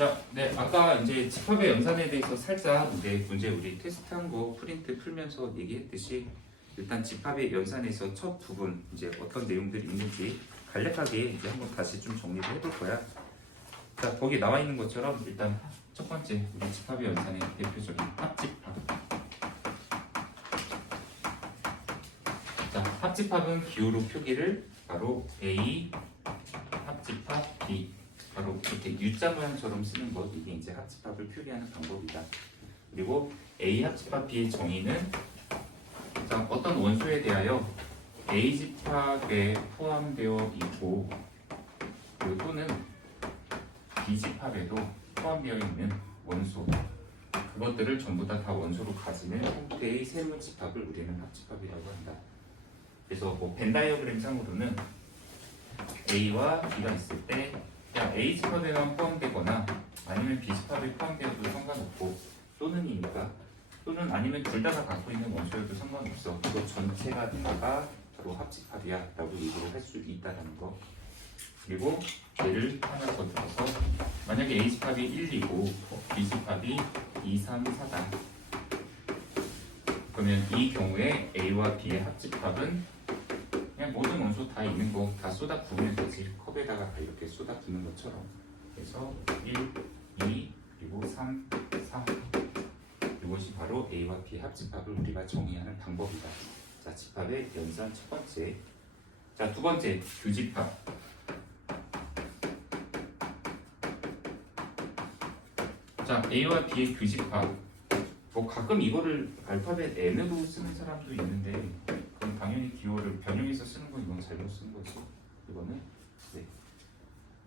자, 네, 아까 이제 집합의 연산에 대해서 살짝 이제 문제 우리 테스트한 거 프린트 풀면서 얘기했듯이 일단 집합의 연산에서 첫 부분 이제 어떤 내용들이 있는지 간략하게 이제 한번 다시 좀 정리를 해볼 거야. 자, 거기 나와 있는 것처럼 일단 첫 번째 우리 집합의 연산의 대표적인 합집합. 자, 합집합은 기호로 표기를 바로 A 합집합 B 바로 이렇게 U자 모양처럼 쓰는 것, 이게 이제 합집합을 표기하는 방법이다. 그리고 A 합집합 B의 정의는 자, 어떤 원소에 대하여 A 집합에 포함되어 있고 그리고 또는 B 집합에도 포함되어 있는 원소, 그것들을 전부 다 원소로 가지는 형태의 세로 집합을 우리는 합집합이라고 한다. 그래서 뭐 벤 다이어그램 상으로는 A와 B가 있을 때 그냥 A 집합에만 포함되거나 아니면 B 집합에 포함되어도 상관없고, 또는이니까 또는 아니면 둘 다가 갖고 있는 원소여도 상관없어. 이거 전체가 다가 바로 합집합이야 라고 얘기를 할 수 있다는 거. 그리고 예를 하나 더 들어서 만약에 A 집합이 1이고 B 집합이 2, 3, 4다. 그러면 이 경우에 A와 B의 합집합은 그냥 모든 원소 다 있는 거 다 쏟아 부으면 되지. 컵에다가 다 이렇게 쏟아 부는 것처럼. 그래서 1, 2, 그리고 3, 4. 이것이 바로 A와 B의 합집합을 우리가 정의하는 방법이다. 자, 집합의 연산 첫 번째. 자, 두 번째 교집합. 자, A와 B의 교집합. 뭐 가끔 이거를 알파벳 N으로 쓰는 사람도 있는데 그럼 당연히 기호를 변형해서 쓰는 건 이건 잘못 쓰는 거지. 이거는 네.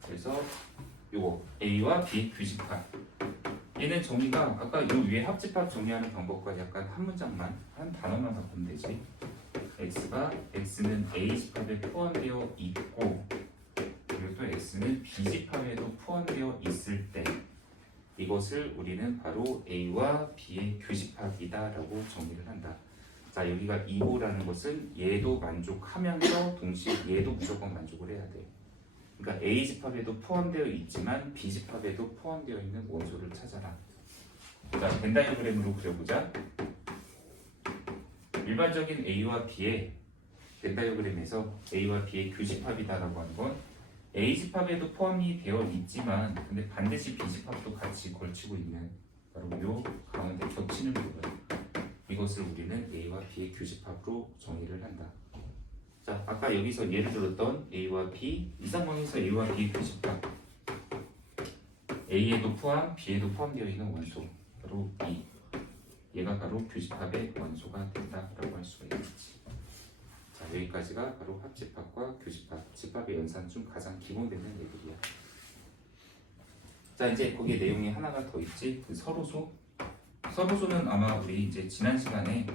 그래서 요거 A와 B의 교집합. 얘는 정의가 아까 요 위에 합집합 정의하는 방법과 약간 한 문장만 한 단어만 바꾸면 되지. X는 A 집합에 포함되어 있고 그리고 또 X는 B 집합에도 포함되어 있을 때 이것을 우리는 바로 A와 B의 교집합이다라고 정의를 한다. 자, 여기가 2호라는 것은 얘도 만족하면서 동시에 얘도 무조건 만족을 해야 돼. 그러니까 A 집합에도 포함되어 있지만 B 집합에도 포함되어 있는 원소를 찾아라. 자, 벤 다이어그램으로 그려보자. 일반적인 A와 B의 벤 다이어그램에서 A와 B의 교집합이다라고 하는 건 A 집합에도 포함이 되어 있지만 근데 반드시 B 집합도 같이 걸치고 있는 바로 요 가운데 겹치는 부분, 이것을 우리는 A와 B의 교집합으로 정의를 한다. 자, 아까 여기서 예를 들었던 A와 B, 이 상황에서 A와 B의 교집합, A에도 포함, B에도 포함되어 있는 원소, 바로 E. 얘가 바로 교집합의 원소가 된다라고 할 수가 있겠지. 자, 여기까지가 바로 합집합과 교집합, 집합의 연산 중 가장 기본되는 얘기야. 자, 이제 거기에 내용이 하나가 더 있지. 그 서로소. 서로소는 아마 우리 이제 지난 시간에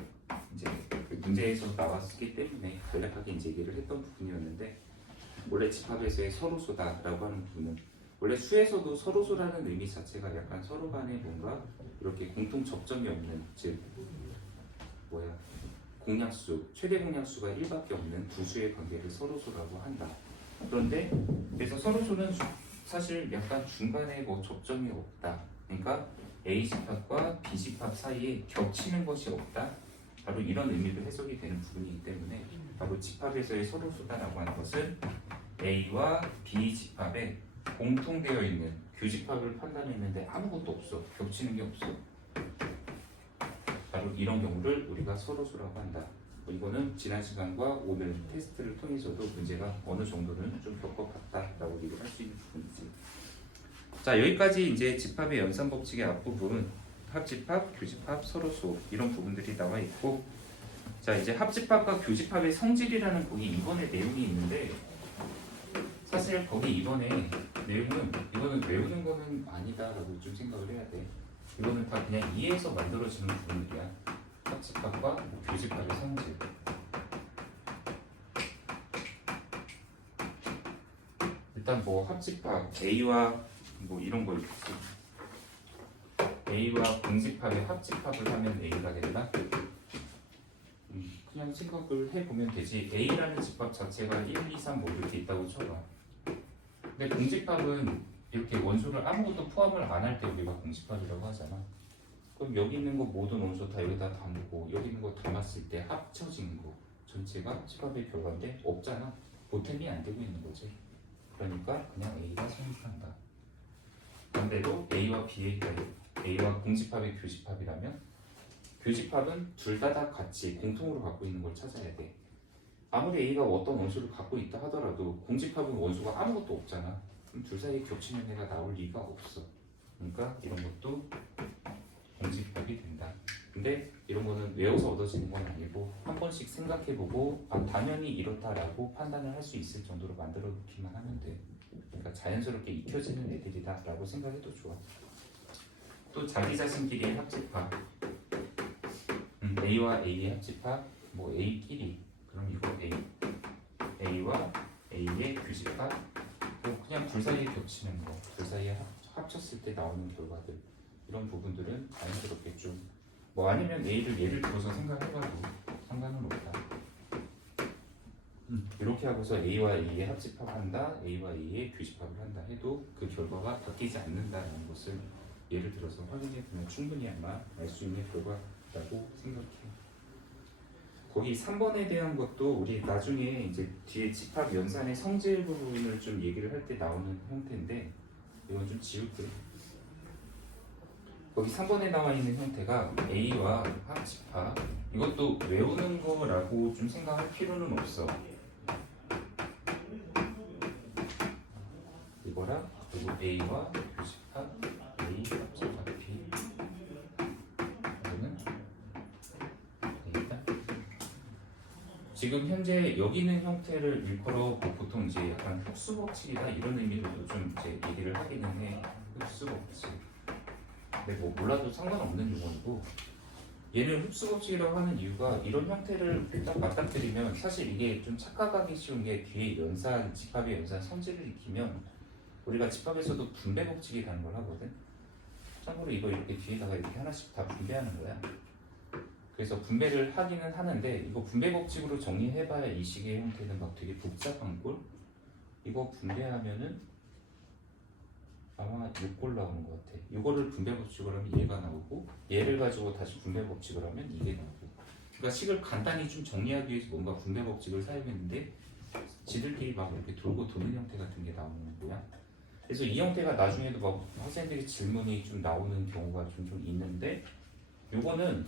이제 그 문제에서 나왔기 때문에 간략하게 이제 얘기를 했던 부분이었는데, 원래 집합에서의 서로소다라고 하는 부분은 원래 수에서도 서로소라는 의미 자체가 약간 서로 간에 뭔가 이렇게 공통 접점이 없는, 즉 공약수, 최대 공약수가 1밖에 없는 두 수의 관계를 서로소라고 한다. 그런데 그래서 서로소는 사실 약간 중간에 뭐 접점이 없다. 그러니까 A 집합과 B 집합 사이에 겹치는 것이 없다. 바로 이런 의미로 해석이 되는 부분이기 때문에 바로 집합에서의 서로소다라고 하는 것은 A와 B 집합에 공통되어 있는 교집합을 판단했는데 아무것도 없어. 겹치는 게 없어. 바로 이런 경우를 우리가 서로소라고 한다. 이거는 지난 시간과 오늘 테스트를 통해서도 문제가 어느 정도는 좀 겪어봤다라고 얘기를 할 수 있는 부분이지. 자, 여기까지 이제 집합의 연산 법칙의 앞부분, 합집합, 교집합, 서로소 이런 부분들이 나와 있고, 자, 이제 합집합과 교집합의 성질이라는 거기 2번의 내용이 있는데, 사실 거기 2번의 내용은 이거는 외우는 거는 아니다라고 좀 생각을 해야 돼. 이거는 다 그냥 이해해서 만들어지는 부분들이야. 합집합과 교집합의 성질. 일단 뭐 합집합 A와 뭐 이런 거 있지. A와 공집합의 합집합을 하면 A가 된다. 그냥 생각을 해보면 되지. A라는 집합 자체가 1, 2, 3 뭐 이렇게 있다고 쳐봐. 근데 공집합은 이렇게 원소를 아무것도 포함을 안 할 때 우리가 공집합이라고 하잖아. 그럼 여기 있는 거 모든 원소 다 여기다 담고 여기 있는 거 담았을 때 합쳐진 거 전체가 집합의 결과인데 없잖아. 보탬이 안 되고 있는 거지. 그러니까 그냥 A가 성립한다. 반대로 A와 B의 A와 공집합의 교집합이라면 교집합은 둘 다 같이 공통으로 갖고 있는 걸 찾아야 돼. 아무리 A가 어떤 원소를 갖고 있다 하더라도 공집합은 원소가 아무것도 없잖아. 그럼 둘 사이에 겹치는 애가 나올 리가 없어. 그러니까 이런 것도 공집합이 된다. 근데 이런 거는 외워서 얻어지는 건 아니고 한 번씩 생각해보고 당연히 이렇다라고 판단을 할 수 있을 정도로 만들어 놓기만 하면 돼. 그러니까 자연스럽게 익혀지는 애들이다라고 생각해도 좋아. 또 자기 자신끼리의 합집합, A와 A의 합집합, 뭐 A끼리, 그럼 이거 A와 A의 교집합, 뭐 그냥 둘 사이에 겹치는 거, 둘 사이에 합쳤을 때 나오는 결과들, 이런 부분들은 자연스럽게 좀 뭐 아니면 A를 예를 들어서 생각해봐도 상관은 없다. 이렇게 하고서 A와 A의 합집합한다, A와 A의 교집합을 한다 해도 그 결과가 바뀌지 않는다는 것을 예를 들어서 확인해 보면 충분히 아마 알 수 있는 결과라고 생각해요. 거기 3번에 대한 것도 우리 나중에 이제 뒤에 집합 연산의 성질 부분을 좀 얘기를 할 때 나오는 형태인데 이건 좀 지울게. 거기 3번에 나와 있는 형태가 A와 합집합, 이것도 외우는 거라고 좀 생각할 필요는 없어. 이거랑 그리고 A와 교집합, A 합집합 B, 이거는 A다. 지금 현재 여기 있는 형태를 일컬어 뭐 보통 이제 약간 흡수 법칙이다 이런 의미로도 좀 이제 얘기를 하기는 해. 흡수 법칙. 근데 뭐 몰라도 상관없는 용어이고, 얘는 흡수 법칙이라고 하는 이유가 이런 형태를 딱 맞닥뜨리면 사실 이게 좀 착각하기 쉬운 게 뒤에 연산, 집합의 연산 성질을 익히면 우리가 집합에서도 분배 법칙이라는 걸 하거든. 참고로 이거 이렇게 뒤에다가 이렇게 하나씩 다 분배하는 거야. 그래서 분배를 하기는 하는데 이거 분배 법칙으로 정리해봐야 이 식의 형태는 막 되게 복잡한 꼴. 이거 분배하면은 아마 6골 나오는 것 같아. 이거를 분배 법칙으로 하면 얘가 나오고 얘를 가지고 다시 분배 법칙으로 하면 이게 나오고. 그러니까 식을 간단히 좀 정리하기 위해서 뭔가 분배 법칙을 사용했는데 지들끼리 막 이렇게 돌고 도는 형태 같은 게 나오는 거야. 그래서 이 형태가 나중에도 막 학생들이 질문이 좀 나오는 경우가 좀 있는데, 요거는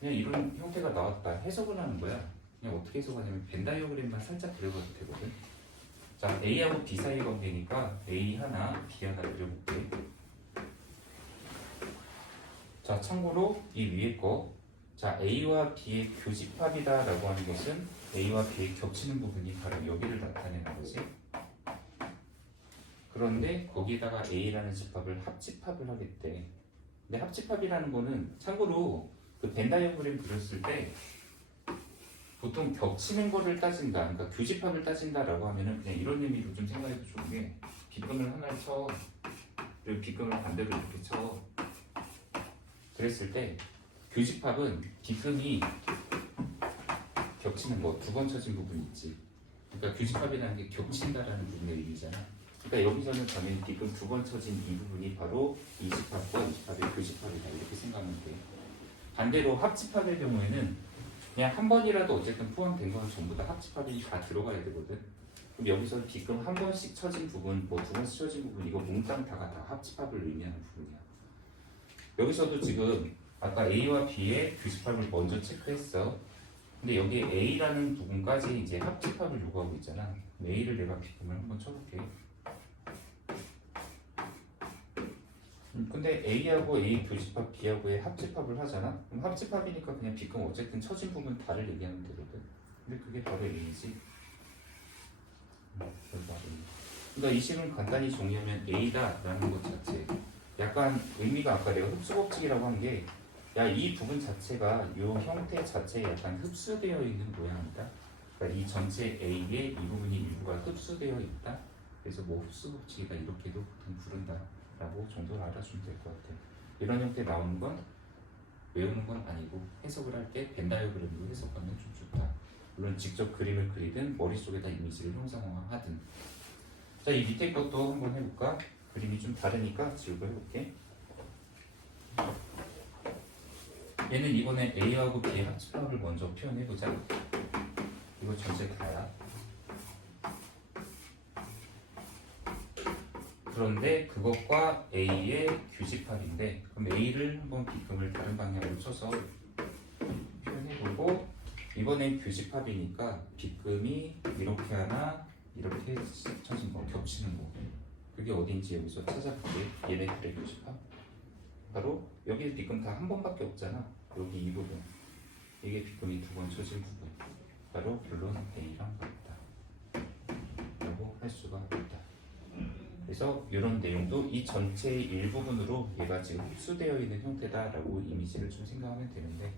그냥 이런 형태가 나왔다 해석을 하는 거야. 그냥 어떻게 해석하냐면 벤 다이어그램만 살짝 그려봐도 되거든. 자, A하고 B 사이 관계니까 A 하나, B 하나 그려볼게. 자, 참고로 이 위에 거, 자, A와 B의 교집합이다 라고 하는 것은 A와 B의 겹치는 부분이 바로 여기를 나타내는 거지. 그런데 거기에다가 A라는 집합을 합집합을 하겠대. 근데 합집합이라는 거는 참고로 그 벤 다이어그램 그렸을 때 보통 겹치는 거를 따진다, 그러니까 교집합을 따진다라고 하면은 그냥 이런 의미로 좀 생각해도 좋은 게 빗금을 하나를 쳐, 그리고 빗금을 반대로 이렇게 쳐. 그랬을 때 교집합은 빗금이 겹치는 거, 두 번 쳐진 부분이 있지. 그러니까 교집합이라는 게 겹친다라는 부분의 의미잖아. 그러니까 여기서는 당연히 빗금 두 번 쳐진 이 부분이 바로 이 집합과 이 집합의 교집합이다 이렇게 생각하면 돼. 반대로 합집합의 경우에는 그냥 한 번이라도 어쨌든 포함된 거는 전부 다 합집합이 다 들어가야 되거든. 그럼 여기서 빗금 한 번씩 쳐진 부분, 뭐 두 번씩 쳐진 부분, 이거 몽땅 다가 다 합집합을 의미하는 부분이야. 여기서도 지금 아까 A와 B의 교집합을 먼저 체크했어. 근데 여기 A라는 부분까지 이제 합집합을 요구하고 있잖아. A를 내가 빗금을 한번 쳐볼게. 근데 A하고 A 교집합, B하고의 합집합을 하잖아? 그럼 합집합이니까 그냥 빗금 어쨌든 쳐진 부분 다를 얘기하면 되거든. 근데 그게 바로 A지. 그러니까 이 식은 간단히 정리하면 A다라는 것 자체. 약간 의미가 아까 내가 흡수법칙이라고 한 게, 야, 이 부분 자체가 이 형태 자체에 약간 흡수되어 있는 모양이다. 그러니까 이 전체 A의 이 부분이 일부가 흡수되어 있다. 그래서 뭐 흡수법칙이다 이렇게도 보통 부른다. 라고 정도를 알아주면 될 것 같아요. 이런 형태 나오는 건 외우는 건 아니고 해석을 할 때 벤 다이어그램으로 해석하면 좀 좋다. 물론 직접 그림을 그리든 머릿속에다 이미지를 형상화하든. 자, 이 밑에 것도 한번 해볼까? 그림이 좀 다르니까 지우고 해볼게. 얘는 이번에 A하고 B의 합집합을 먼저 표현해보자. 이거 전체 다야. 그런데 그것과 A의 규집합인데, 그럼 A를 한번 B금을 다른 방향으로 쳐서 표현해보고, 이번엔 규집합이니까 B금이 이렇게 하나 이렇게 쳐진 거, 겹치는 거, 그게 어딘지 여기서 찾아볼게. 얘네들의 규집합 바로 여기 B금 다 한 번밖에 없잖아. 여기 이 부분, 이게 B금이 두 번 쳐진 부분, 바로 결론 A랑 같다 라고 할 수가 있다. 그래서 이런 내용도 이 전체의 일부분으로 얘가 지금 흡수되어 있는 형태다라고 이미지를 좀 생각하면 되는데,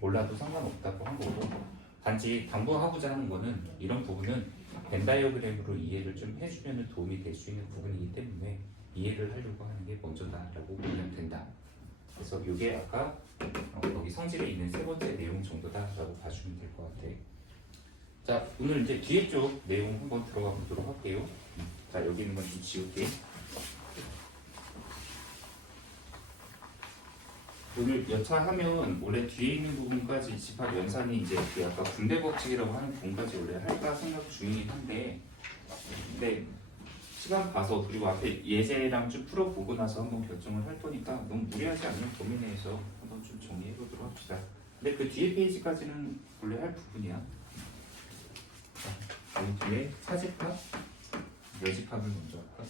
몰라도 상관없다고 한 거고, 단지 당부하고자 하는 거는 이런 부분은 벤 다이어그램으로 이해를 좀 해주면 도움이 될 수 있는 부분이기 때문에 이해를 하려고 하는 게 먼저다라고 보면 된다. 그래서 이게 아까 거기 성질에 있는 세 번째 내용 정도다라고 봐주면 될 것 같아. 자, 오늘 이제 뒤에 쪽 내용 한번 들어가 보도록 할게요. 자, 여기 있는 건 좀 지울게. 오늘 여차하면 원래 뒤에 있는 부분까지 집합 연산이 이제 그 아까 분배 법칙이라고 하는 부분까지 원래 할까 생각 중이긴 한데, 근데 시간 봐서 그리고 앞에 예제랑 좀 풀어보고 나서 한번 결정을 할 거니까 너무 무리하지 않는 범위 내에서 한번 좀 정리해 보도록 합시다. 근데 그 뒤에 페이지까지는 원래 할 부분이야. 자, 여기 뒤에 사집합, 여집합을 먼저 할까?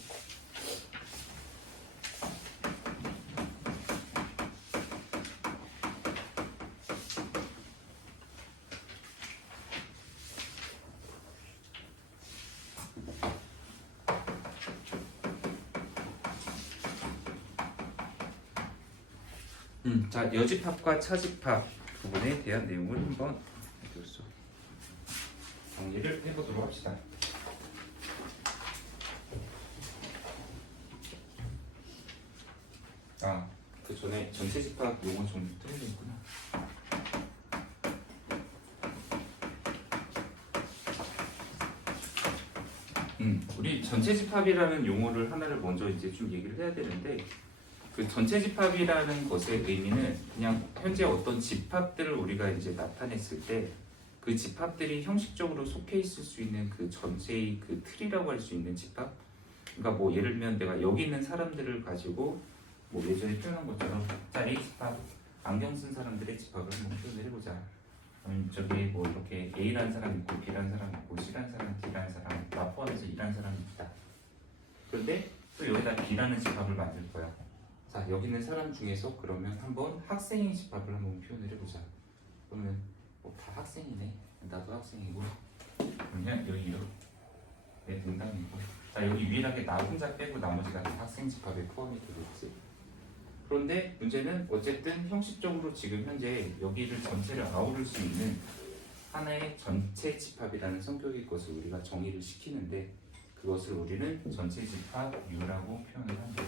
자, 여집합과 차집합 부분에 대한 내용을 한번 정리를 해보도록 합시다. 그 전에 전체 집합 용어 좀 틀리겠구나. 우리 전체 집합이라는 용어를 하나를 먼저 이제 좀 얘기를 해야 되는데, 그 전체 집합이라는 것의 의미는 그냥 현재 어떤 집합들을 우리가 이제 나타냈을 때 그 집합들이 형식적으로 속해 있을 수 있는 그 전체의 그 틀이라고 할 수 있는 집합. 그러니까 뭐 예를 들면 내가 여기 있는 사람들을 가지고 뭐 예전에 표현한 것처럼 자, A 집합, 안경 쓴 사람들의 집합을 한번 표현을 해보자. 저기 뭐 이렇게 A라는 사람 있고 B라는 사람 있고 C라는 사람, D라는 사람, 나 포함해서 E라는 사람이 있다. 그런데 또 여기다 B라는 집합을 만들 거야. 자, 여기 있는 사람 중에서 그러면 한번 학생의 집합을 한번 표현을 해보자. 그러면 뭐 다 학생이네, 나도 학생이고, 그러면 여기 이렇게 내 등당이고, 자, 여기 유일하게 나 혼자 빼고 나머지가 다 학생 집합에 포함이 되겠지. 그런데 문제는 어쨌든 형식적으로 지금 현재 여기를 전체를 아우를 수 있는 하나의 전체 집합이라는 성격의 것을 우리가 정의를 시키는데, 그것을 우리는 전체 집합 U라고 표현을 합니다.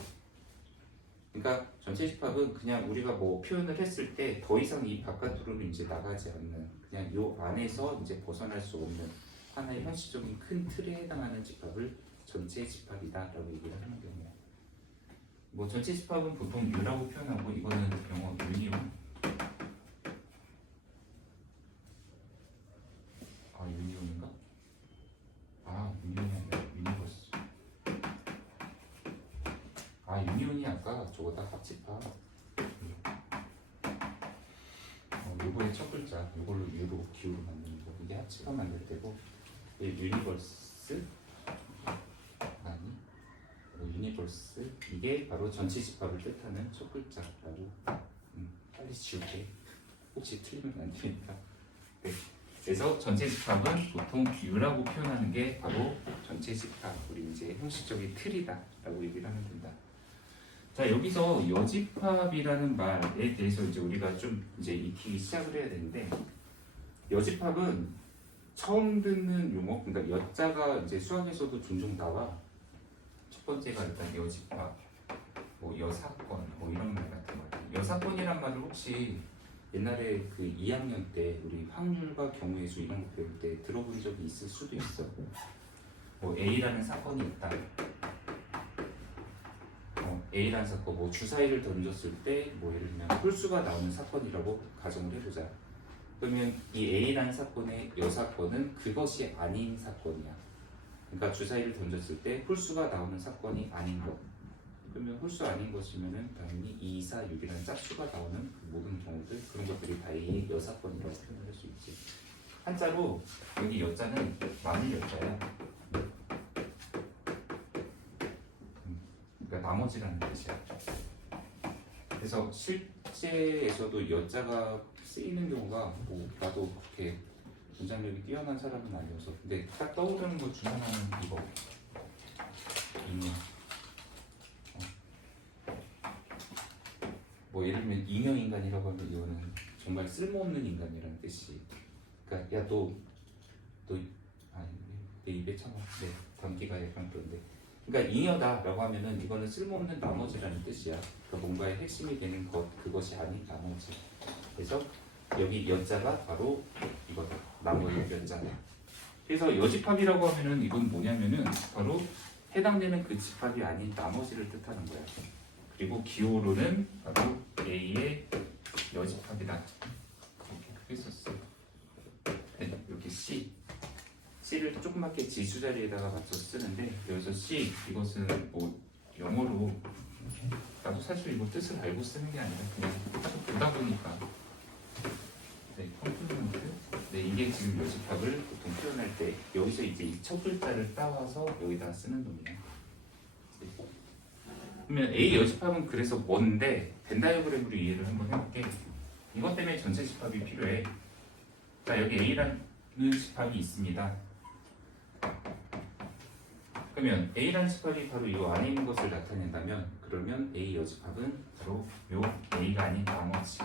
그러니까 전체 집합은 그냥 우리가 뭐 표현을 했을 때 더 이상 이 바깥으로는 이제 나가지 않는, 그냥 요 안에서 이제 벗어날 수 없는 하나의 형식적인 큰 틀에 해당하는 집합을 전체 집합이다라고 얘기를 하는 경우야. 뭐 전체 집합은 보통 U라고 표현하고, 이거는 영어 유니온. 유니온인가? 유니온이 아니라 유니버스. 유니온이 아까 저거다, 합집합. 요거의 첫 글자, 요걸로 U로 기호로 만드는 거, 이게 합집합 만들 때고, 유니버스 유니버스, 이게 바로 전체 집합을 뜻하는 첫 글자라고. 빨리 지울게. 혹시 틀리면 안 되니까. 네. 그래서 전체 집합은 보통 U라고 표현하는 게 바로 전체 집합, 우리 이제 형식적인 틀이다라고 얘기를 하면 된다. 자, 여기서 여집합이라는 말에 대해서 이제 우리가 좀 이제 익히기 시작을 해야 되는데, 여집합은 처음 듣는 용어, 그러니까 여자가 이제 수학에서도 종종 나와. 첫 번째가 일단 여집합, 뭐 여사건, 뭐 이런 말 같은 거. 여사건이란 말을 혹시 옛날에 그 2학년 때 우리 확률과 경우의 수 이런 거 배울 때 들어본 적이 있을 수도 있어. 뭐 A라는 사건이 있다. A라는 사건, 뭐 주사위를 던졌을 때 뭐 예를 들면 홀수가 나오는 사건이라고 가정을 해보자. 그러면 이 A라는 사건의 여사건은 그것이 아닌 사건이야. 그러니까 주사위를 던졌을 때 홀수가 나오는 사건이 아닌 것. 그러면 홀수 아닌 것이면은 당연히 2, 4, 6이라는 짝수가 나오는 그 모든 경우들, 그런 것들이 다 A의 여사건이라고 표현을 할 수 있지. 한자로 여기 여자는 만일 여자야. 그러니까 나머지라는 뜻이야. 그래서 실제에서도 여자가 쓰이는 경우가 뭐 나도 그렇게 문장력이 뛰어난 사람은 아니어서 근데 딱 떠오르는 것 중 하나는 이거 잉여. 뭐 예를 들면 잉여인간이라고 하면 이거는 정말 쓸모없는 인간이라는 뜻이. 그러니까 야너 아니 내 입에 참아. 네, 담기가 약간 그런데. 그러니까 잉여다라고 하면은 이거는 쓸모없는 나머지라는 뜻이야. 그러니까 뭔가의 핵심이 되는 것, 그것이 아닌 나머지. 그래서 여기 여자가 바로 이거다. 나머지 여자다. 그래서 여집합이라고 하면은 이건 뭐냐면은 바로 해당되는 그 집합이 아닌 나머지를 뜻하는 거야. 그리고 기호로는 바로 A의 여집합이다. 이렇게 크게 썼어. 네, 이렇게 C를 조그맣게 지수 자리에다가 맞춰서 쓰는데 여기서 C 이것은 뭐 영어로 나도 사실 이거 뜻을 알고 쓰는 게 아니라 그냥 하도 보다 보니까 네, 컴플리먼트 네, 이게 지금 여집합을 보통 표현할 때 여기서 이제 이 첫 글자를 따와서 여기다 쓰는 놈이야. 그러면 A 여집합은 그래서 뭔데 벤다이어그램으로 이해를 한번 해볼게. 이것 때문에 전체 집합이 필요해. 자 여기 A라는 집합이 있습니다. 그러면 A라는 집합이 바로 이 안에 있는 것을 나타낸다면 그러면 A 여집합은 바로 요 A가 아닌 나머지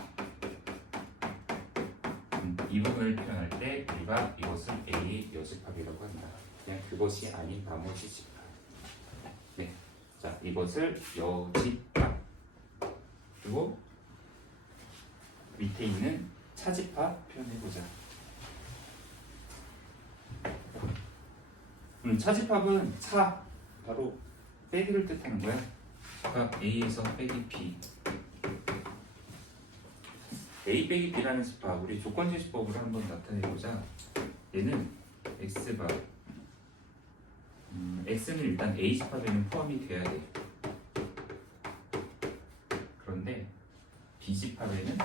이 부분을 표현할 때 우리가 이것을 A의 여집합이라고 한다. 그냥 그것이 아닌 나머지 집합. 네. 자, 이것을 여집합. 그리고 밑에 있는 차집합 표현해보자. 차집합은 차, 바로 빼기를 뜻하는 거야. 그러니까 A에서 빼기 B. A 빼기 B라는 집합, 우리 조건제시법으로 한번 나타내보자. 얘는 X바. X는 일단 A 집합에는 포함이 돼야 돼. 그런데 B 집합에는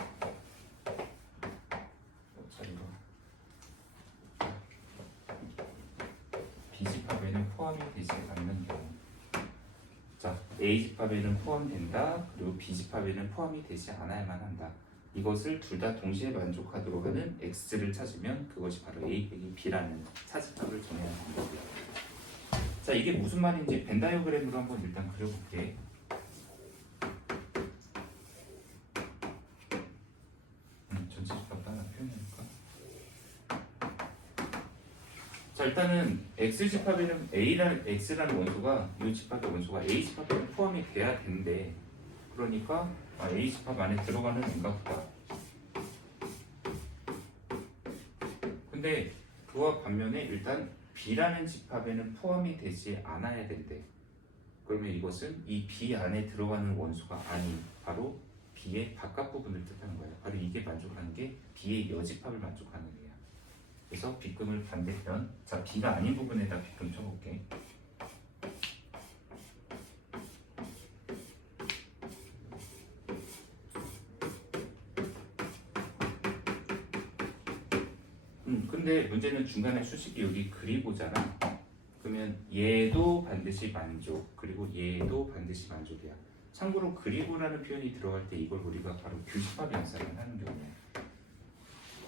B 집합에는 포함이 되지 않는 경우. 자, A 집합에는 포함된다. 그리고 B 집합에는 포함이 되지 않아야만 한다. 이것을 둘 다 동시에 만족하도록 하는 X를 찾으면 그것이 바로 A 빼기 B라는 차집합을 정의하는 방법이야. 자, 이게 무슨 말인지 벤 다이어그램으로 한번 일단 그려볼게. 전체 집합 하나 표현해볼까? 자, 일단은 X 집합에는 X라는 원소가 이 집합의 원소가 A 집합에 포함이 돼야 된대. 그러니까 A 집합 안에 들어가는 인가 보다. 근데 그와 반면에 일단 B라는 집합에는 포함이 되지 않아야 된대. 그러면 이것은 이 B 안에 들어가는 원소가 아닌 바로 B의 바깥 부분을 뜻하는 거예요. 바로 이게 만족하는 게 B의 여집합을 만족하는 거야. 그래서 B금을 반대편, 자 B가 아닌 부분에다 B금 쳐볼게. 근데 문제는 중간에 수식이 여기 그리고잖아. 그러면 얘도 반드시 만족, 그리고 얘도 반드시 만족이야. 참고로 그리고라는 표현이 들어갈 때 이걸 우리가 바로 규집합 연산을 하는 경우야.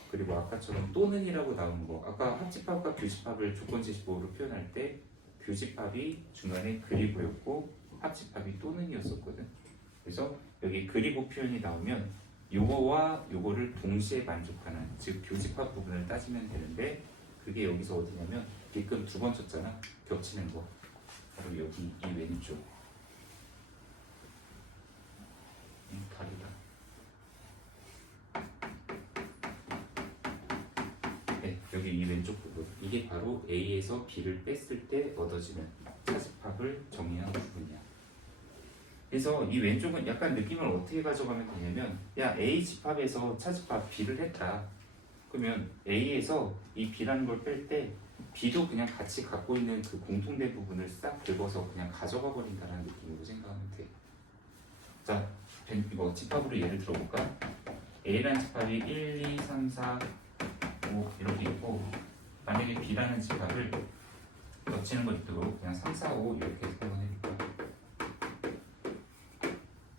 그리고 아까처럼 또는이라고 나오는 거, 아까 합집합과 규집합을 조건제시법으로 표현할 때 규집합이 중간에 그리고였고 합집합이 또는이었었거든. 그래서 여기 그리고 표현이 나오면 요거와 요거를 동시에 만족하는, 즉 교집합 부분을 따지면 되는데 그게 여기서 어디냐면 B금 두 번 쳤잖아. 겹치는 거 바로 여기 이 왼쪽. 다르다. 네, 여기 이 왼쪽 부분, 이게 바로 A에서 B를 뺐을 때 얻어지는 차집합을 정의한 부분이야. 그래서 이 왼쪽은 약간 느낌을 어떻게 가져가면 되냐면 야 A 집합에서 차집합 B를 했다. 그러면 A에서 이 B라는 걸 뺄 때 B도 그냥 같이 갖고 있는 그 공통된 부분을 싹 긁어서 그냥 가져가 버린다는 느낌으로 생각하면 돼. 자, 이거 집합으로 예를 들어볼까? A라는 집합이 1, 2, 3, 4, 5 이렇게 있고 만약에 B라는 집합을 겹치는 거 있도록 그냥 3, 4, 5 이렇게 생각해볼까?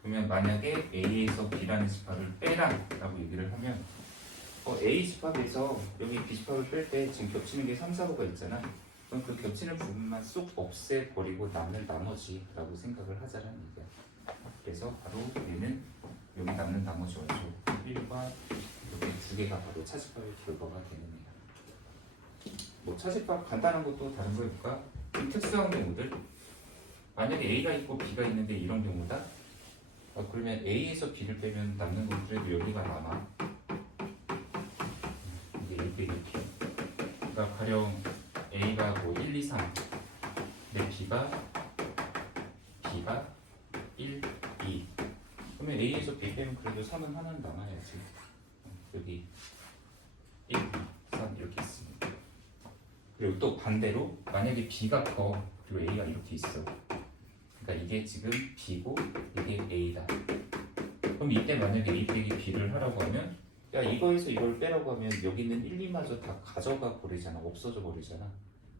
그러면 만약에 A에서 B라는 집합을 빼라 라고 얘기를 하면 A 집합에서 여기 B 집합을 뺄 때 지금 겹치는 게 3, 4, 5가 있잖아. 그럼 그 겹치는 부분만 쏙 없애버리고 남는 나머지라고 생각을 하자는 얘기야. 그래서 바로 얘는 여기 남는 나머지 원소 1과 이렇게 두 개가 바로 차집합의 결과가 되는 애야. 뭐 차집합 간단한 것도 다른 거 해볼까? 좀 특수한 경우들. 만약에 A가 있고 B가 있는데 이런 경우다. 그러면 A에서 B를 빼면 남는 건 그래도 여기가 남아. 이게 1 빼기 B. 그러니까 가령 A가 뭐 1, 2, 3 근데 B가 1, 2 그러면 A에서 B 빼면 그래도 3은 하나는 남아야지. 여기 1, 2, 3 이렇게 있습니다. 그리고 또 반대로 만약에 B가 커 그리고 A가 이렇게 있어. 그러니까 이게 지금 B고 이게 A다. 그럼 이때 만약에 A 빼기 B를 하라고 하면 야 이거에서 이걸 빼라고 하면 여기 있는 1, 2마저 다 가져가 버리잖아. 없어져 버리잖아.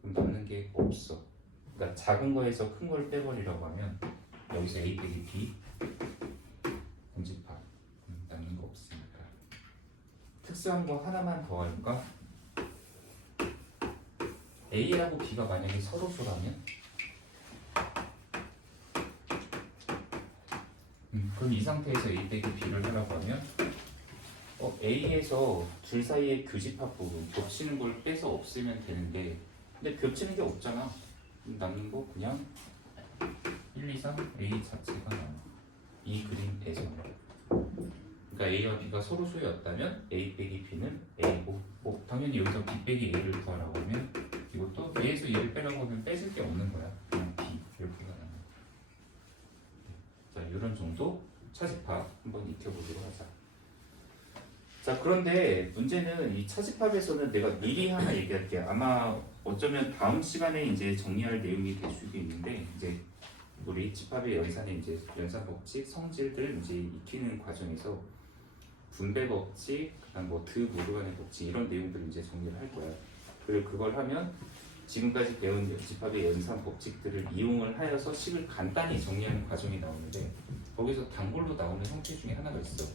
그럼 남는 게 없어. 그러니까 작은 거에서 큰 걸 빼버리라고 하면 여기서 A 빼기 B 공집합 남는 거 없으니까. 특수한 거 하나만 더 할까? A하고 B가 만약에 서로소라면 그럼 이 상태에서 A 빼기 B를 하라고 하면 A에서 둘 사이의 교집합 부분 겹치는 걸 빼서 없애면 되는데 근데 겹치는 게 없잖아. 그럼 남는 거 그냥 1, 2, 3 A 자체가 남아. 이 그림에서 그러니까 A와 B가 서로 소였다면 A 빼기 B는 A고 당연히 여기서 B 빼기 A를 구하라고 하면 이것도 A에서 얘를 빼라고 하면 빼질 게 없는 거야. 그냥 B 이렇게가 남아. 자, 이런 정도 차집합 한번 익혀보도록 하자. 자, 그런데 문제는 이 차집합에서는 내가 미리 하나 얘기할게. 아마 어쩌면 다음 시간에 이제 정리할 내용이 될 수도 있는데 이제 우리 집합의 연산의 이제 연산 법칙, 성질들 이제 익히는 과정에서 분배 법칙, 그다음 뭐 드모르간의 법칙 이런 내용들을 이제 정리를 할 거야. 그리고 그걸 하면 지금까지 배운 집합의 연산 법칙들을 이용을 하여서 식을 간단히 정리하는 과정이 나오는데 거기서 단골로 나오는 형태 중에 하나가 있어.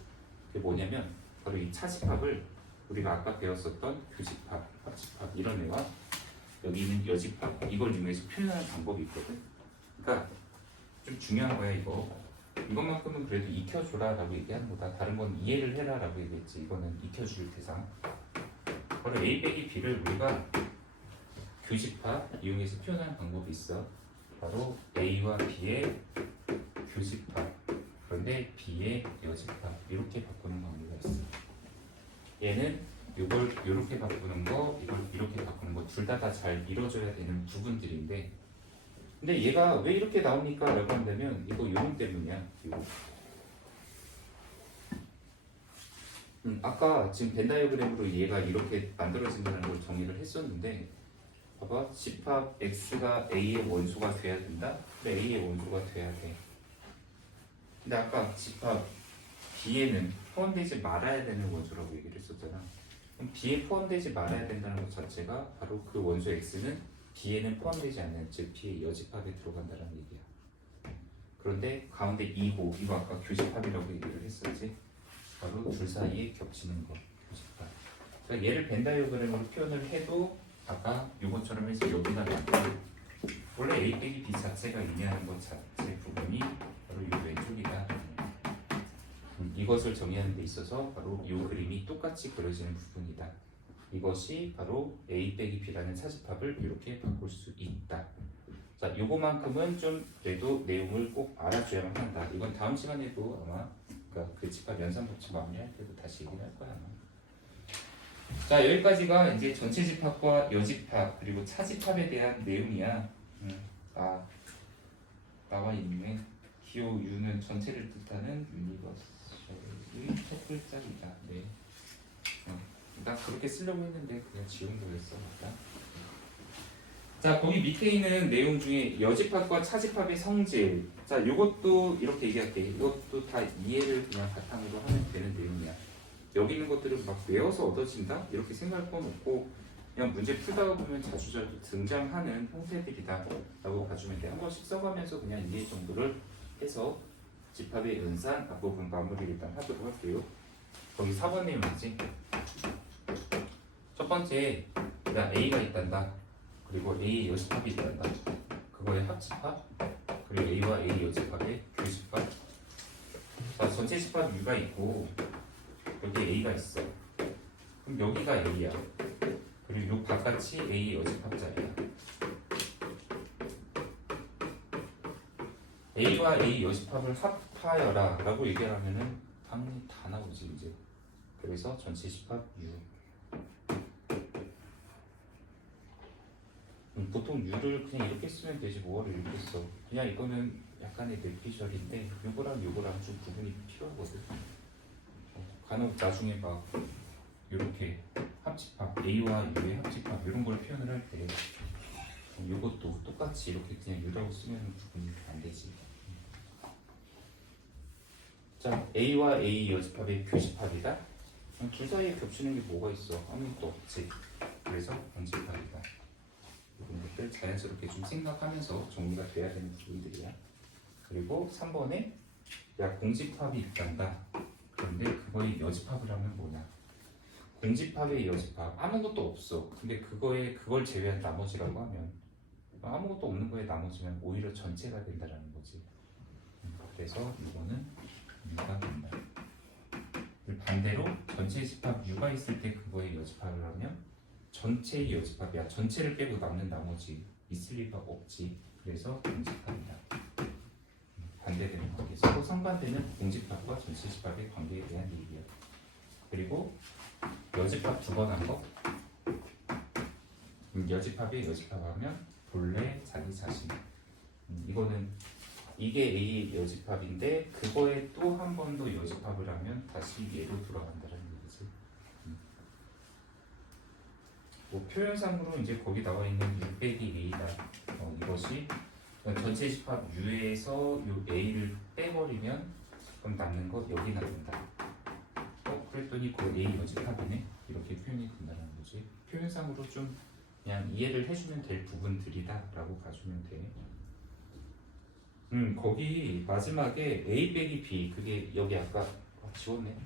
그게 뭐냐면 바로 이 차집합을 우리가 아까 배웠었던 교집합, 합집합 이런 애와 여기 있는 여집합 이걸 이용해서 표현하는 방법이 있거든. 그러니까 좀 중요한 거야 이거. 이것만큼은 그래도 익혀줘라 라고 얘기하는 거다. 다른 건 이해를 해라 라고 얘기했지. 이거는 익혀줄 대상. 바로 A 빼기 B를 우리가 교집합 이용해서 표현하는 방법이 있어. 바로 A와 B의 교집합 그런데 B의 여집합 이렇게 바꾸는 방법이 있어. 얘는 이걸 이렇게 바꾸는 거, 이걸 이렇게 바꾸는 거 둘 다 잘 이루어져야 되는 부분들인데 근데 얘가 왜 이렇게 나옵니까? 라고 한다면 이거 요놈 때문이야. 이거. 아까 지금 벤 다이어그램으로 얘가 이렇게 만들어진다는 걸 정의를 했었는데 봐봐. 집합 X가 A의 원소가 돼야 된다? 그래 A의 원소가 돼야 돼. 근데 아까 집합 B에는 포함되지 말아야 되는 원소라고 얘기를 했었잖아. 그럼 B에 포함되지 말아야 된다는 것 자체가 바로 그 원소 X는 B에는 포함되지 않는 즉 B의 여집합에 들어간다는 얘기야. 그런데 가운데 2고 이거 아까 교집합이라고 얘기를 했었지. 바로 둘 사이에 겹치는 거 교집합. 그러니까 얘를 벤 다이어그램으로 표현을 해도 아까 요것처럼 해서 여기다 놨고 원래 A 빼기 B 자체가 의미하는 것 자체 부분이 바로 이 왼쪽이다. 이것을 정의하는 데 있어서 바로 이 그림이 똑같이 그려지는 부분이다. 이것이 바로 A 빼기 B라는 차집합을 이렇게 바꿀 수 있다. 자, 요거만큼은 좀 그래도 내용을 꼭 알아줘야만 한다. 이건 다음 시간에도 아마 그러니까 그 집합 연산법칙 마무리할 때도 다시 얘기를 할 거야. 아마. 자, 여기까지가 이제 전체 집합과 여집합 그리고 차집합에 대한 내용이야. 나와 있네. 기호 U는 전체를 뜻하는 유니버셜의 첫 글자이다. 네. 나 그렇게 쓰려고 했는데 그냥 지운 거였어. 맞다. 자, 거기 밑에 있는 내용 중에 여집합과 차집합의 성질. 자, 요것도 이렇게 얘기할게. 이것도 다 이해를 그냥 바탕으로 하면 되는 내용이야. 여기 있는 것들을 막 외워서 얻어진다? 이렇게 생각할 건 없고 그냥 문제 풀다가 보면 자주자주 등장하는 형태들이다 라고 봐주면 돼. 한 번씩 써가면서 그냥 이해 정도를 해서 집합의 연산 앞부분 마무리를 일단 하도록 할게요. 거기 4번 내용이지. 첫 번째, 나 A가 있단다. 그리고 A 여집합이 있단다. 그거의 합집합, 그리고 A와 A 여집합의 교집합. 자, 전체 집합 U가 있고 여기 A가 있어. 그럼 여기가 A야. 그리고 요 바깥이 A 여집합자리야. A와 A 여집합을 합하여라 라고 얘기하면은 당연히 다 나오지 이제. 그래서 전체 집합 U. 보통 U를 그냥 이렇게 쓰면 되지 뭐를 이렇게 써. 그냥 이거는 약간의 뇌피셜인데 요거랑 요거랑 좀 구분이 필요하거든. 간혹 나중에 막 이렇게 합집합, A와 U의 합집합 이런 걸 표현을 할 때 이것도 똑같이 이렇게 그냥 U라고 쓰면 구분이 안 되지. 자, A와 A 여집합의 교집합이다. 둘 사이에 겹치는 게 뭐가 있어? 아무것도 없지. 그래서 반집합이다. 이런 것들 자연스럽게 좀 생각하면서 정리가 돼야 되는 부분들이야. 그리고 3번에 야 공집합이 있단다. 그런데 그거의 여집합을 하면 뭐냐? 공집합의 여집합 아무것도 없어. 근데 그걸 제외한 나머지라고 하면 아무것도 없는 거에 나머지면 오히려 전체가 된다라는 거지. 그래서 이거는 U가 된다. 반대로 전체 집합 U가 있을 때 그거의 여집합을 하면 전체의 여집합이야. 전체를 빼고 남는 나머지 있을 리가 없지. 그래서 공집합이다. 반대되는 관계. 서로 상반되는 공집합과 전체 집합의 관계에 대한 얘기야. 그리고 여집합 두 번 한 거. 여집합에 여집합하면 본래 자기 자신. 이거는 이게 A 여집합인데 그거에 또 한 번 더 여집합을 하면 다시 얘로 돌아간다는 얘기지. 뭐 표현상으로 이제 거기 나와 있는 6 빼기 A다. 이것이 전체 집합 U에서 요 A를 빼버리면 그럼 남는 것 여기 남는다. 그랬더니 그 A 여집합이네. 이렇게 표현이 된다는 거지. 표현상으로 좀 그냥 이해를 해주면 될 부분들이다라고 봐주면 돼. 거기 마지막에 A 빼기 B 그게 여기 아까 지웠네.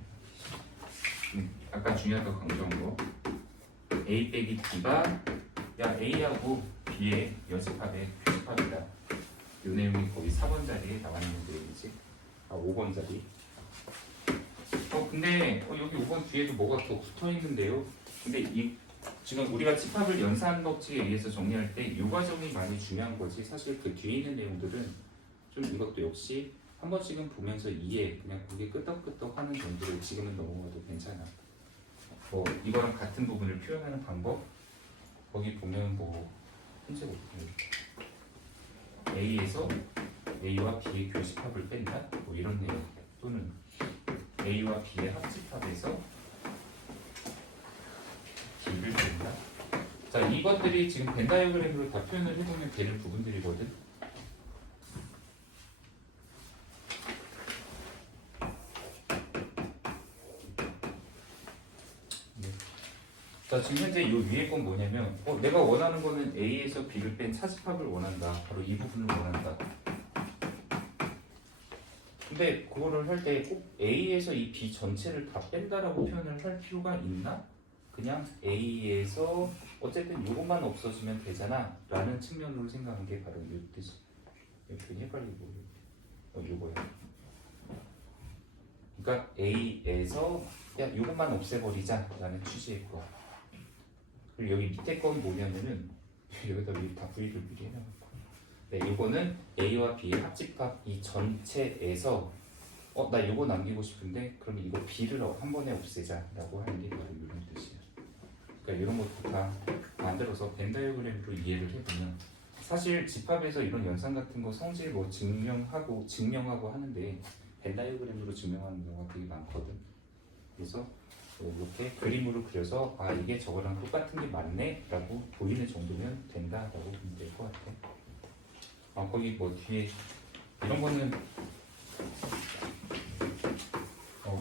아까 중요한 거 강조한 거. A 빼기 B가 야 A하고 B의 여집합의 교집합이다. 이 내용이 거의 4번 자리에 나와 있는 내용이지. 5번 자리. 근데 여기 5번 뒤에도 뭐가 더 붙어 있는데요. 근데 지금 우리가 집합을 연산 법칙에 의해서 정리할 때 이 과정이 많이 중요한 거지. 사실 그 뒤에 있는 내용들은 좀 이것도 역시 한 번씩은 보면서 이해, 그냥 그게 끄떡끄떡 하는 정도로 지금은 넘어가도 괜찮아. 이거랑 같은 부분을 표현하는 방법 거기 보면 현재 A에서 A와 B의 교집합을 뺀다 이런 내용, 또는 A와 B의 합집합에서 B를 뺀다. 자, 이것들이 지금 벤 다이어그램으로 다 표현을 해보면 되는 부분들이거든. 자, 지금 현재 이 위에 건 뭐냐면 내가 원하는 거는 A에서 B를 뺀 차집합을 원한다. 바로 이 부분을 원한다. 근데 그거를 할 때 꼭 A에서 이 B 전체를 다 뺀다라고 표현을 할 필요가 있나? 그냥 A에서 어쨌든 이것만 없어지면 되잖아 라는 측면으로 생각하는 게 바로 이 뜻이. 괜히 헷갈리고 요거야. 그러니까 A에서 야 이것만 없애버리자 라는 취지의 거. 그리고 여기 밑에 건 뭐냐면은 여기다 다 V를 미리 해놔갖고 이거는 A와 B의 합집합 이 전체에서 나 이거 남기고 싶은데 그러면 이거 B를 한 번에 없애자 라고 하는 게 바로 이런 뜻이야. 그러니까 이런 것도 다 만들어서 벤 다이어그램으로 이해를 해보면 사실 집합에서 이런 연산 같은 거 성질 뭐 증명하고 하는데 벤 다이어그램으로 증명하는 경우가 되게 많거든. 그래서 이렇게 그림으로 그려서 아 이게 저거랑 똑같은 게 맞네 라고 보이는 정도면 된다라고 보면 될 것 같아. 거기 뭐 뒤에 이런 거는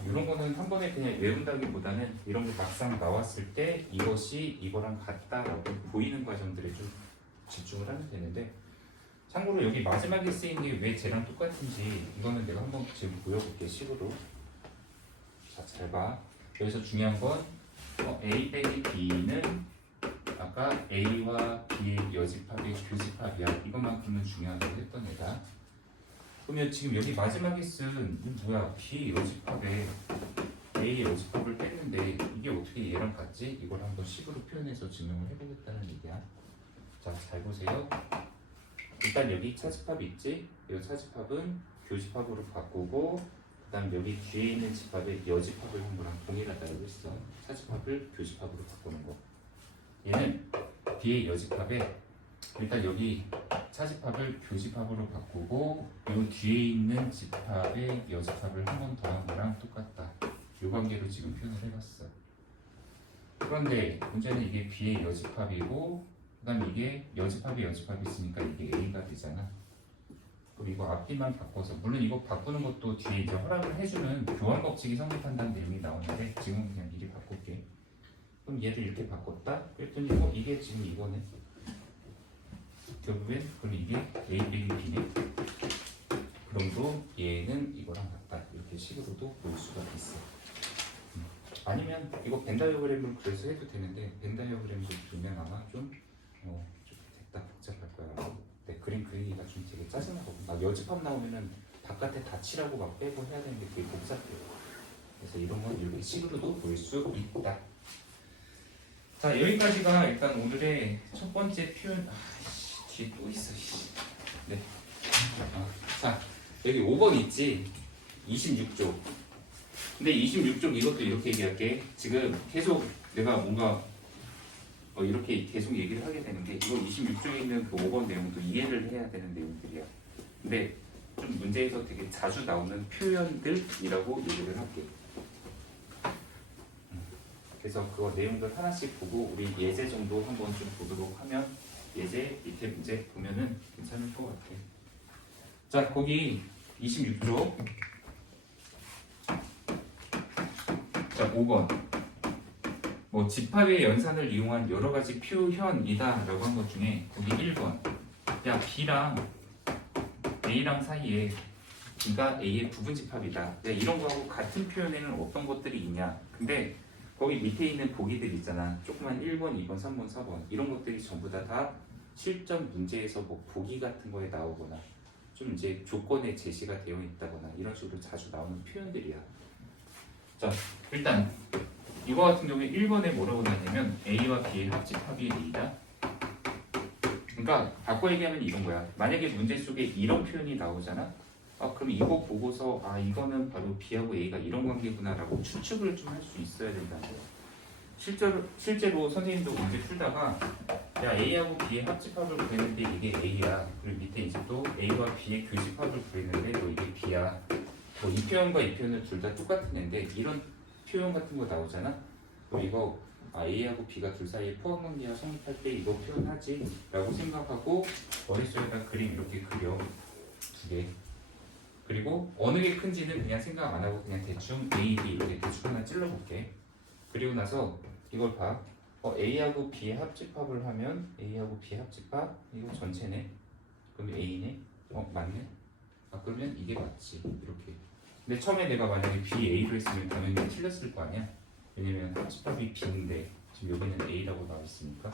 이런 거는 한 번에 그냥 외운다기보다는 이런 게 막상 나왔을 때 이것이 이거랑 같다라고 보이는 과정들에 좀 집중을 하면 되는데, 참고로 여기 마지막에 쓰인 게 왜 쟤랑 똑같은지 이거는 내가 한번 지금 보여볼게 식으로. 자, 잘 봐. 여기서 중요한 건 A 빼기 B는 아까 A와 B의 여집합의 교집합이야. 이것만큼은 중요하다고 했던 애다. 그러면 지금 여기 마지막에 쓴 뭐야? B의 여집합에 A의 여집합을 뺐는데 이게 어떻게 얘랑 같지? 이걸 한번 식으로 표현해서 증명을 해보겠다는 얘기야. 자, 잘 보세요. 일단 여기 차집합 있지? 이 차집합은 교집합으로 바꾸고 그 다음 여기 뒤에 있는 집합의 여집합을 한 거랑 동일하다고 했어. 차집합을 교집합으로 바꾸는 거. 얘는 B의 여집합에 일단 여기 차집합을 교집합으로 바꾸고 이 뒤에 있는 집합의 여집합을 한 번 더한 거랑 똑같다. 이 관계로 지금 표현을 해봤어. 그런데 문제는 이게 B의 여집합이고 그 다음에 이게 여집합이 있으니까 이게 A가 되잖아. 그럼 이거 앞뒤만 바꿔서, 물론 이거 바꾸는 것도 뒤에 이제 허락을 해주는 교환 법칙이 성립한다는 내용이 나오는데 지금은 그냥 미리 바꿀게. 그럼 얘를 이렇게 바꿨다? 그랬더니 이게 지금 이거네. 결국엔 그럼 이게 A 빼기 B네. 그럼도 얘는 이거랑 같다. 이렇게 식으로도 볼 수가 있어. 아니면 이거 벤 다이어그램으로 그래서 해도 되는데 벤 다이어그램으로 두면 아마 좀 됐다 복잡할 거야. 네, 그림 그리기가 좀 되게 짜증나거든. 막 여집합 나오면은 바깥에 다 칠하고 막 빼고 해야 되는데 되게 복잡해요. 그래서 이런 건 이렇게 식으로도 볼 수 있다. 자, 여기까지가 일단 오늘의 첫 번째 표현. 뒤에 또 있어. 네. 자, 여기 5번 있지. 26쪽. 근데 26쪽 이것도 이렇게 얘기할게. 지금 계속 내가 뭔가 이렇게 계속 얘기를 하게 되는 게 이거 26쪽에 있는 그 5번 내용도 이해를 해야 되는 내용들이야. 근데 좀 문제에서 되게 자주 나오는 표현들이라고 얘기를 할게. 그래서 그거 내용들 하나씩 보고 우리 예제 정도 한번 좀 보도록 하면 예제 밑에 문제 보면은 괜찮을 것 같아. 자, 거기 26쪽. 자, 5번. 뭐 집합의 연산을 이용한 여러 가지 표현이다라고 한 것 중에 거기 1번. 야, B랑 A랑 사이에 B가 A의 부분 집합이다. 야, 이런 거하고 같은 표현에는 어떤 것들이 있냐? 근데 거기 밑에 있는 보기들 있잖아. 조그만 1번, 2번, 3번, 4번 이런 것들이 전부 다 실전 문제에서 뭐 보기 같은 거에 나오거나 좀 이제 조건에 제시가 되어 있다거나 이런 식으로 자주 나오는 표현들이야. 자, 일단 이거 같은 경우에 1번에 뭐라고 나냐면 A와 B의 합집합이 A다. 그러니까 바꿔 얘기하면 이런 거야. 만약에 문제 속에 이런 표현이 나오잖아. 그럼 이거 보고서 이거는 바로 B하고 A가 이런 관계구나 라고 추측을 좀 할 수 있어야 된다는 거야. 실제로 선생님도 문제 풀다가 야, A하고 B의 합집합을 구했는데 이게 A야. 그리고 밑에 이제 또 A와 B의 교집합을 구했는데 또 이게 B야. 뭐 이 표현과 이 표현은 둘 다 똑같은 애인데 이런 표현 같은 거 나오잖아. 그럼 이거 A하고 B가 둘 사이에 포함관계가 성립할 때 이거 표현하지 라고 생각하고 머릿속에다 그림 이렇게 그려. 두 개. 그리고 어느 게 큰지는 그냥 생각 안 하고 그냥 대충 A, B 이렇게 대충 하나 찔러볼게. 그리고 나서 이걸 봐. A하고 B의 합집합을 하면 A하고 B 합집합 이거 전체네. 그럼 A네. 맞네. 그러면 이게 맞지. 이렇게. 근데 처음에 내가 만약에 B, A로 했으면 당연히 틀렸을 거 아니야. 왜냐면 합집합이 B인데 지금 여기는 A라고 나와 있으니까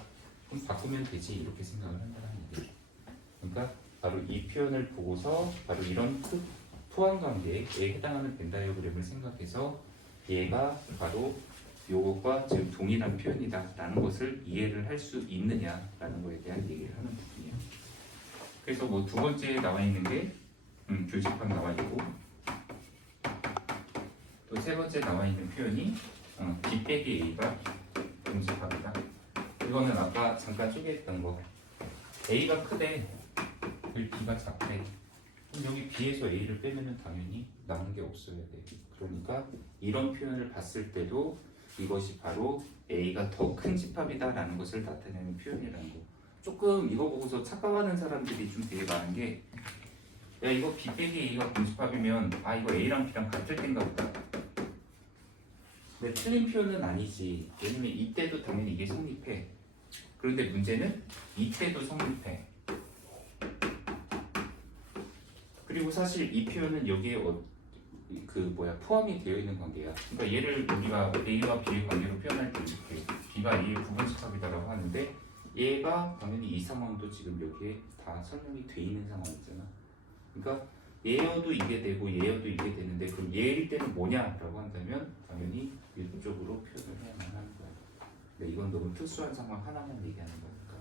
그럼 바꾸면 되지 이렇게 생각을 한다는 얘기야. 그러니까 바로 이 표현을 보고서 바로 이런 포함관계에 해당하는 벤 다이어그램을 생각해서 얘가 바로 요것과 지금 동일한 표현이다 라는 것을 이해를 할 수 있느냐라는 거에 대한 얘기를 하는 부분이에요. 그래서 뭐 두 번째에 나와 있는 게 교집합 나와 있고 또 세 번째 나와 있는 표현이 B 빼기 A가 교집합이다. 이거는 아까 잠깐 소개했던 거. A가 크대. 여기 B가 작대. 그럼 여기 B에서 A를 빼면은 당연히 남은 게 없어야 돼. 그러니까 이런 표현을 봤을 때도 이것이 바로 A가 더 큰 집합이다라는 것을 나타내는 표현이라는 거. 조금 이거 보고서 착각하는 사람들이 좀 되게 많은 게, 야 이거 B 빼기 A가 공집합이면 아 이거 A랑 B랑 같을 땐가 보다. 근데 틀린 표현은 아니지. 왜냐면 이때도 당연히 이게 성립해. 그런데 문제는 이때도 성립해. 그리고 사실 이 표현은 여기에 포함이 되어 있는 관계야. 그러니까 얘를 우리가 A와 B의 관계로 표현할 때 이렇게 B가 A의 부분집합이다라고 하는데 얘가 당연히 이 상황도 지금 여기에 다 설명이 돼 있는 상황이잖아. 그러니까 얘여도 이게 되고 얘여도 이게 되는데 그럼 얘일 때는 뭐냐라고 한다면 당연히 이쪽으로 표현을 해야만 하는 거야. 근데 이건 너무 특수한 상황 하나만 얘기하는 거니까.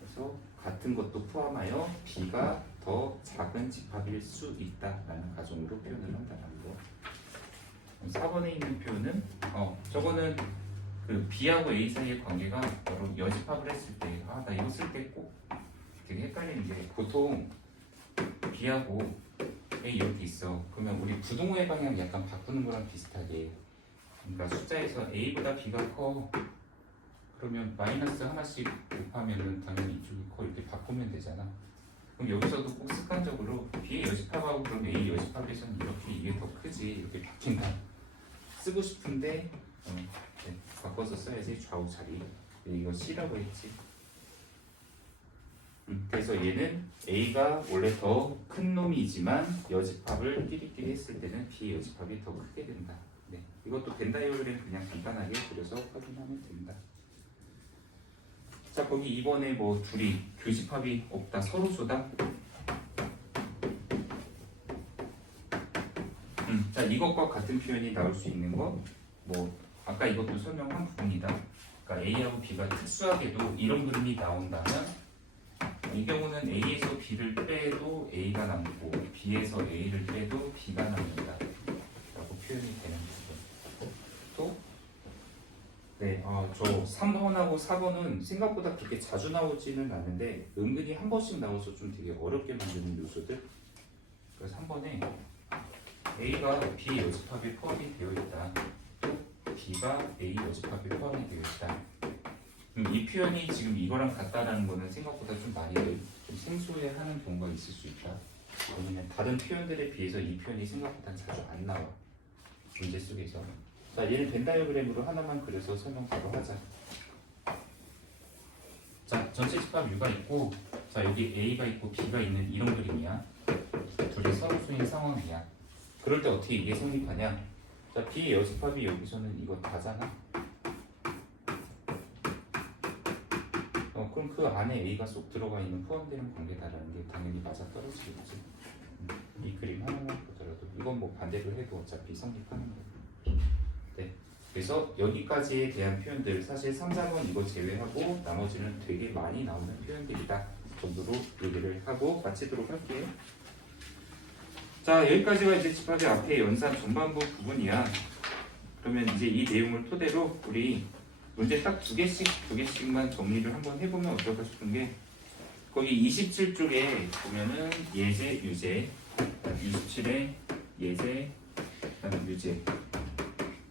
그래서 같은 것도 포함하여 B가 더 작은 집합일 수 있다라는 가정으로 표현을 한다는 거. 4번에 있는 표현은 저거는 그 B하고 A 사이의 관계가 바로 여집합을 했을 때 나 이거 쓸 때 꼭 되게 헷갈리는 게 보통 B하고 A 이렇게 있어. 그러면 우리 부동호의 방향 약간 바꾸는 거랑 비슷하게 그러니까 숫자에서 A보다 B가 커 그러면 마이너스 하나씩 곱하면은 당연히 이쪽이 커 이렇게 바꾸면 되잖아. 그럼 여기서도 꼭 습관적으로 B의 여집합하고 그럼 A 여집합에서는 이렇게 이게 더 크지 이렇게 바뀐다 쓰고 싶은데 바꿔서 써야지 좌우 자리. 이거 C라고 했지. 그래서 얘는 A가 원래 더 큰 놈이지만 여집합을 끼리끼리 했을 때는 B의 여집합이 더 크게 된다. 네, 이것도 벤 다이어그램 그냥 간단하게 그려서 확인하면 됩니다. 자, 거기 이번에 뭐 둘이 교집합이 없다, 서로소다. 자, 이것과 같은 표현이 나올 수 있는 거, 뭐 아까 이것도 설명한 부분이다. 그러니까 A하고 B가 특수하게도 이런 그림이 나온다면 이 경우는 A에서 B를 빼도 A가 남고 B에서 A를 빼도 B가 남는다 라고 표현이 되는 부분. 또 저 3번하고 4번은 생각보다 그렇게 자주 나오지는 않는데 은근히 한 번씩 나와서 좀 되게 어렵게 만드는 요소들. 그래서 3번에 A가 B 여집합에 포함이 되어 있다. 또 B가 A 여집합에 포함이 되어 있다. 이 표현이 지금 이거랑 같다라는 거는 생각보다 좀 많이 좀 생소해하는 경우가 있을 수 있다. 왜냐면 다른 표현들에 비해서 이 표현이 생각보다 자주 안 나와. 문제 속에서. 자, 얘는 벤 다이어그램으로 하나만 그려서 설명 바로 하자. 자, 전체 집합 U가 있고, 자 여기 A가 있고 B가 있는 이런 그림이야. 둘이 서로소인 상황이야. 그럴 때 어떻게 이게 성립하냐? 자, B의 여집합이 여기서는 이거 다잖아. 그럼 그 안에 A가 쏙 들어가 있는 포함되는 관계다라는 게 당연히 맞아 떨어지겠지. 이 그림 하나만 보더라도 이건 뭐 반대로 해도 어차피 성립하는 거고. 네. 그래서 여기까지에 대한 표현들 사실 3, 4번 이거 제외하고 나머지는 되게 많이 나오는 표현들이다 정도로 얘기를 하고 마치도록 할게요. 자, 여기까지가 이제 집합의 앞에 연산 전반부 부분이야. 그러면 이제 이 내용을 토대로 우리 문제 딱 두 개씩만 정리를 한번 해보면 어떨까 싶은 게 거기 27쪽에 보면은 예제, 유제, 27에 예제, 그다음에 유제,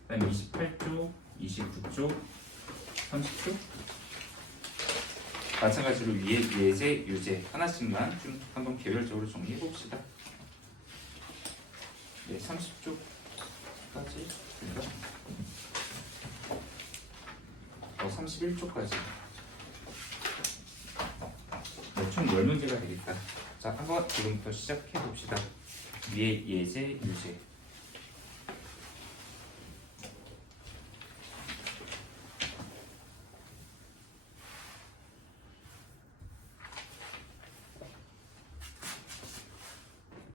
그다음에 28쪽, 29쪽, 30쪽 마찬가지로 예제, 유제 하나씩만 좀 한번 개별적으로 정리해 봅시다. 네, 30쪽까지 31쪽까지 총 10문제가 되겠다. 자, 한번 지금부터 시작해 봅시다. 위에 예제, 유제